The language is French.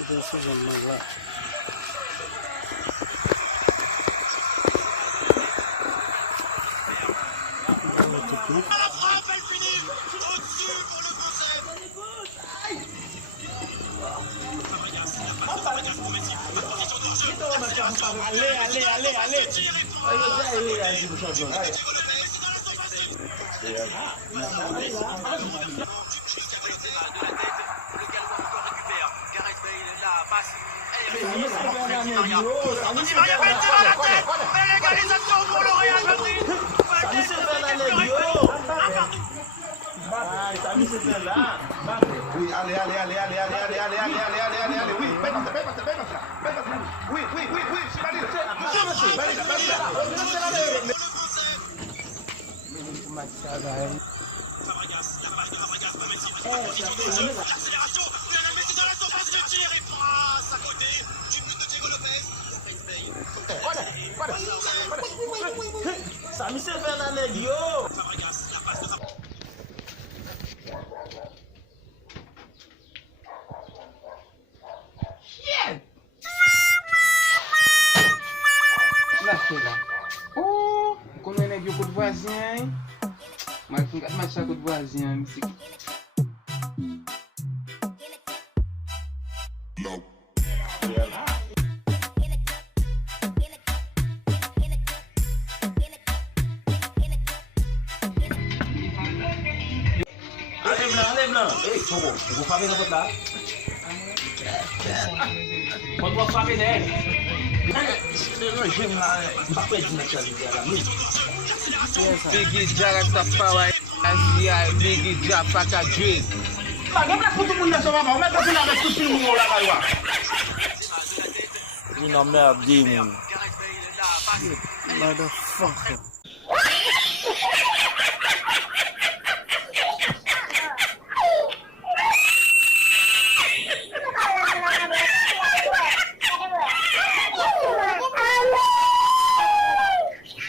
Kita sudah mulai. Allez. Oui, allez. Oui, oui, c'est valide. Monsieur. L'accélération, passe de tir et passe à côté. Une minute de Diego Lopez. Ça Michel Fernandez, yo. Fabregas, la passe de Là, c'est là. Oh, comment on a eu coup de voisin? Mas kat match aku de voisin mesti. Allez blanc. Eh, Togo, vous frappez dans votre là. On doit frapper derrière. J'aime là, pas de match avec la nuit. Biggie Jack ta power. Asia Biggie Jack paka drill. Pas de place pour tout le monde sur on met pas là avec tout le monde là bas. Une merde, dis-moi. Motherfucker.